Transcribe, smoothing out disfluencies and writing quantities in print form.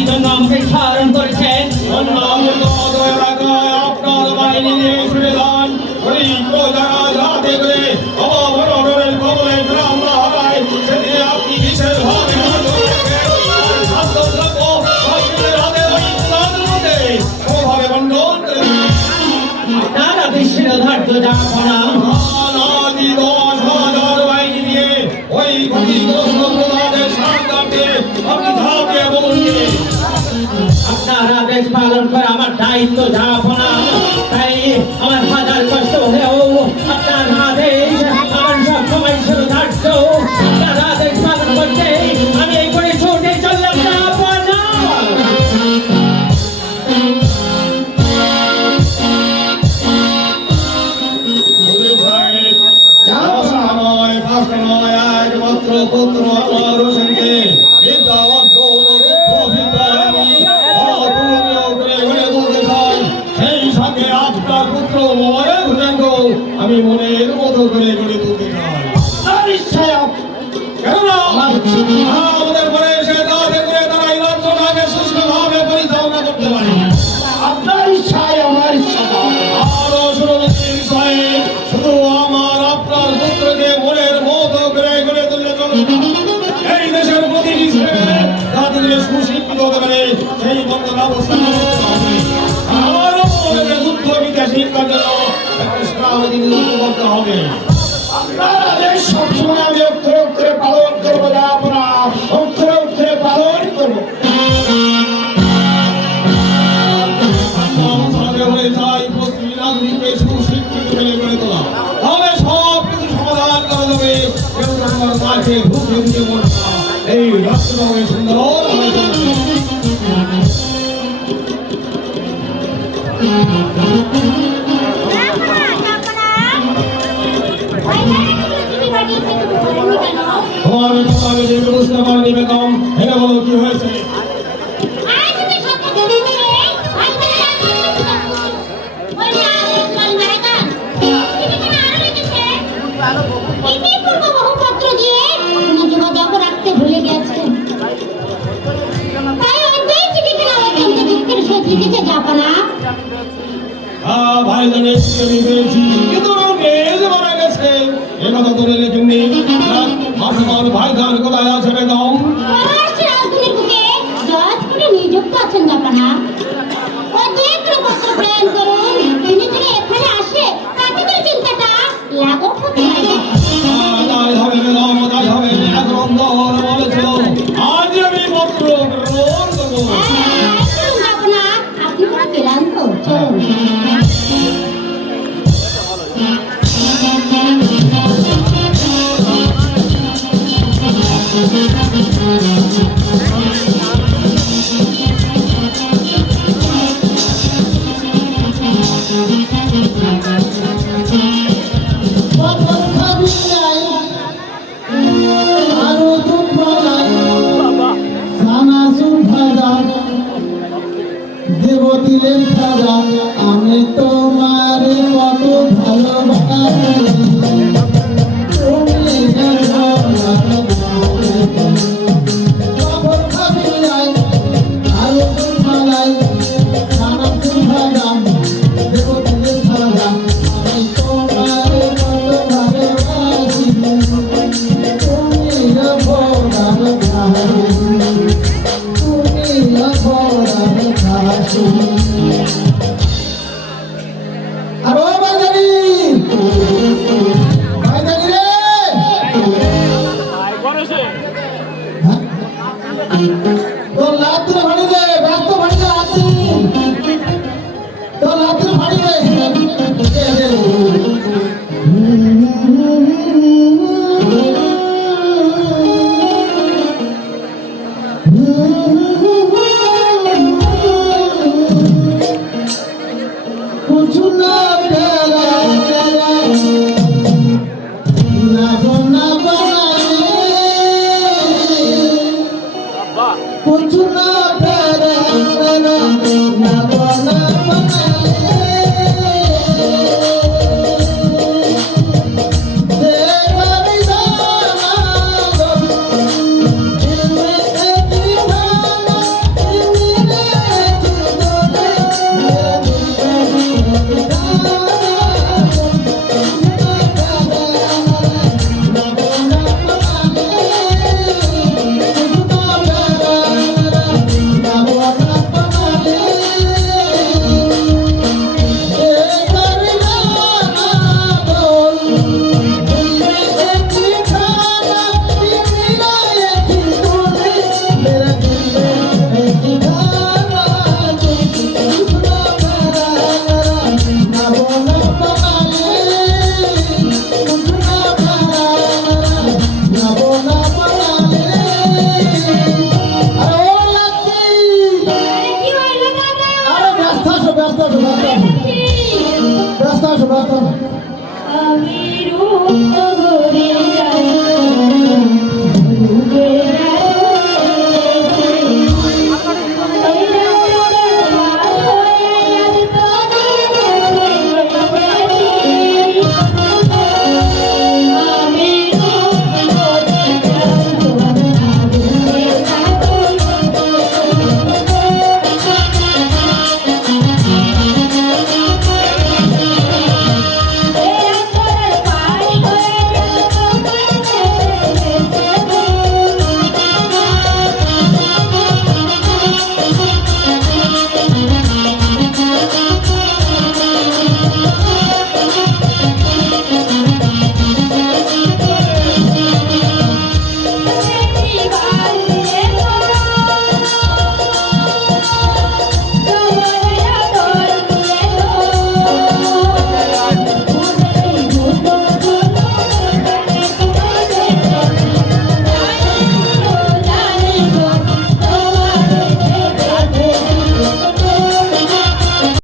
কি জন্য আমাকে ধারণ করেছেন? আপনার বাহিনী নিয়ে ছুটে যান ওই প্রজারা যাতে করে অবরণের কবলে গ্রাম না হারায় সেদিকে আপনি বিশেষ ভাবে আপনার আদেশের ধার্য জাহাপনা বাহিনী নিয়ে ওই ক্ষতিগ্রস্ত প্রজাদের সামনে আপনি ঝাঁপিয়ে বলুন। আপনার আদেশ পালন করা আমার দায়িত্ব জাহাপনা। তাই আমার হাজার কষ্ট হলেও আপনার আদেশ আমার সব সময় ধার্য। আপনার আদেশ পালন করতে আমি এই করে ছুটে চললাম জাহাপনা। একমাত্র পুত্র আমার হোসেনকে বিদ্যা অর্জন সেই সঙ্গে আপনার পুত্র মোবারক হোসেনকে আমি মনের মতো করে গড়ে তুলতে চাই। কেননা আমাদের পরে এসে যাতে করে তারা এই রাজ্যটাকে সুস্থভাবে পরিচালনা করতে পারে। আপনার ইচ্ছায় আমার ইচ্ছা। আরো বিষয়ে শুধু আমার আপনার পুত্রকে মনের মতো করে গড়ে তুললে চলবে না। এই দেশের প্রতিটি ছেলে তাদের সুশিক্ষিত হতে পারে সেই মতো ব্যবস্থা করতে হবে। আমারও যুদ্ধ বিদ্যা শিক্ষার জন্য করতে হবে। আপনার আদেশ সবসময় আমি অক্ষরে অক্ষরে পালন করবো না, আপনার অক্ষরে অক্ষরে পালন করবো। এই রাষ্ট্রভাবে সুন্দর বুঝতে পারিনি বেগম। এটা বলো কি হয়েছে? ভাই জানে আমি পেয়েছি কিন্তু মেয়ে মারা গেছে এ কথা ধরে রেখেননি। আপনার ভাই জান কোথায় আছে বেগম? নিযুক্ত আছেন জাপানা। প্রেম করুন, তিনি যদি এখানে আসে তাতে তো চিন্তাটা লাঘব হতে পারে। তাই হবে বেগম, তাই হবে। এখন বলেছিল আজ আমি পত্র গ্রহণ করবো। জাপানা, আপনি পুরো ক্লান্ত। চলুন। দেবতিলের খাজা আমি তোমার কত ভালোবাসি। Fortuna